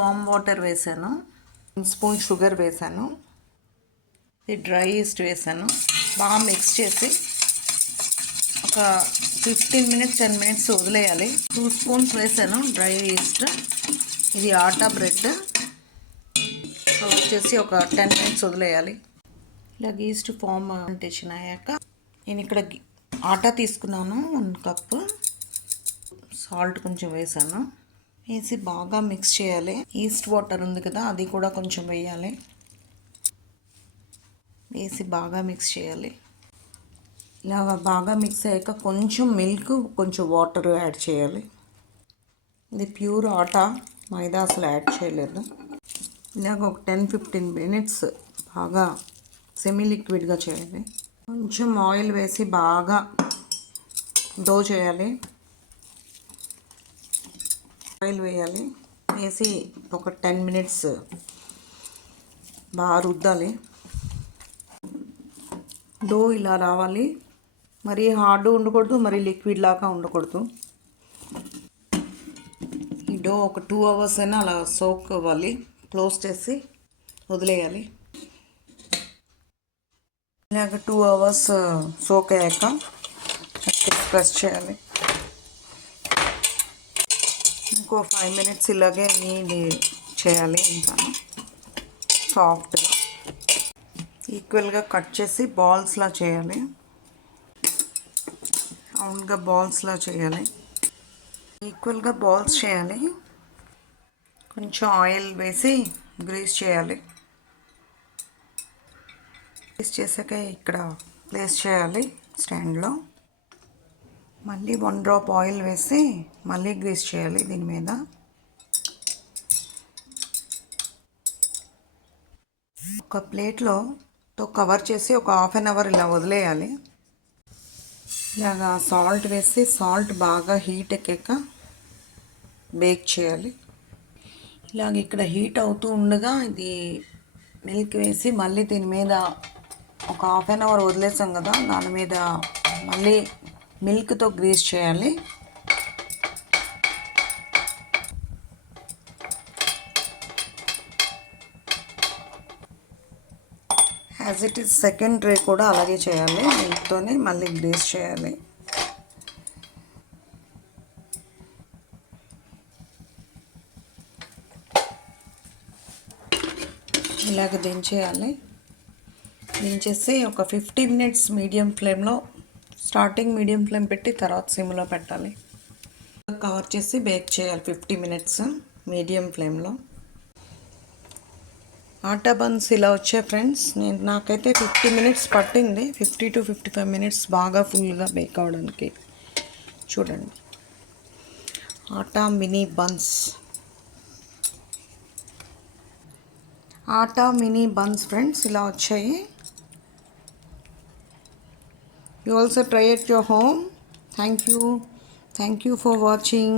Warm water వేసాను, 1 spoon sugar వేసాను, ఈ డ్రై ఈస్ట్ వేసాను. బాగా మిక్స్ చేసి ఒక 15 మినిట్స్ 10 మినిట్స్ వదిలేయాలి. 2 స్పూన్స్ వేసాను డ్రై ఈస్ట్. ఇది ఆటా బ్రెడ్ వచ్చేసి ఒక 10 మినిట్స్ వదిలేయాలి. ఇలా ఈస్ట్ ఫార్మెంటేషన్ అయ్యాక నేను ఇక్కడ ఆటా తీసుకున్నాను 1 కప్పు. సాల్ట్ కొంచెం వేసాను. వేసి బాగా మిక్స్ చేయాలి. ఈస్ట్ వాటర్ ఉంది కదా, అది కూడా కొంచెం వేయాలి. వేసి బాగా మిక్స్ చేయాలి. ఇలా బాగా మిక్స్ అయ్యాక కొంచెం మిల్క్, కొంచెం వాటర్ యాడ్ చేయాలి. ఇది ప్యూర్ ఆటా, మైదా అసలు యాడ్ చేయలేదు. ఇలాగ ఒక 10-15 మినిట్స్ బాగా సెమీ లిక్విడ్గా చేయాలి. కొంచెం ఆయిల్ వేసి బాగా డో చేయాలి. ఆయిల్ వేయాలి. వేసి ఒక 10 మినిట్స్ బాగా రుద్దాలి. డో ఇలా రావాలి. మరీ హార్డ్ ఉండకూడదు, మరీ లిక్విడ్ లాగా ఉండకూడదు. ఈ డో ఒక 2 అవర్స్ అయినా అలా సోక్ అవ్వాలి. క్లోజ్ చేసి వదిలేయాలి. ఇలాగ 2 అవర్స్ సోక్ అయ్యాక ప్రెస్ చేయాలి. ఇంకో 5 మినిట్స్ ఇలాగే నీడి చేయాలి. ఇంకా సాఫ్ట్గా ఈక్వల్గా కట్ చేసి బాల్స్లా చేయాలి. రౌండ్గా బాల్స్లా చేయాలి. ఈక్వల్గా బాల్స్ చేయాలి. కొంచెం ఆయిల్ వేసి గ్రీస్ చేయాలి. గ్రీస్ చేసాక ఇక్కడ ప్లేస్ చేయాలి స్టాండ్లో. మళ్ళీ 1 డ్రాప్ ఆయిల్ వేసి మళ్ళీ గ్రీస్ చేయాలి దీని మీద. ఒక ప్లేట్లో కవర్ చేసి ఒక 1/2 అవర్ ఇలా వదిలేయాలి. ఇలాగా సాల్ట్ వేసి సాల్ట్ బాగా హీట్ ఎక్కాక బేక్ చేయాలి. ఇలాగ ఇక్కడ హీట్ అవుతూ ఉండగా ఇది మిల్క్ వేసి మళ్ళీ దీని మీద ఒక 1/2 అవర్ వదిలేసాం కదా, దాని మీద మళ్ళీ మిల్క్తో గ్రీస్ చేయాలి. As it is second tray కూడా అలాగే చేయాలి. మిల్క్తోనే మళ్ళీ గ్రీస్ చేయాలి. ఇలాగ దించేయాలి. దించేసి ఒక 50 మినిట్స్ మీడియం ఫ్లేమ్లో, స్టార్టింగ్ మీడియం ఫ్లేమ్ పెట్టి తర్వాత సిమ్లో పెట్టాలి. కవర్ చేసి బేక్ చేయాలి 50 మినిట్స్ మీడియం ఫ్లేమ్లో. ఆటా బన్స్ ఇలా వచ్చాయి ఫ్రెండ్స్. నాకైతే 50 మినిట్స్ పట్టింది. 50 to 55 మినిట్స్ బాగా ఫుల్గా బేక్ అవడానికి. చూడండి, ఆటా మినీ బన్స్. ఆటా మినీ బన్స్ ఫ్రెండ్స్ ఇలా వచ్చాయి. You also try at your home. Thank you for watching.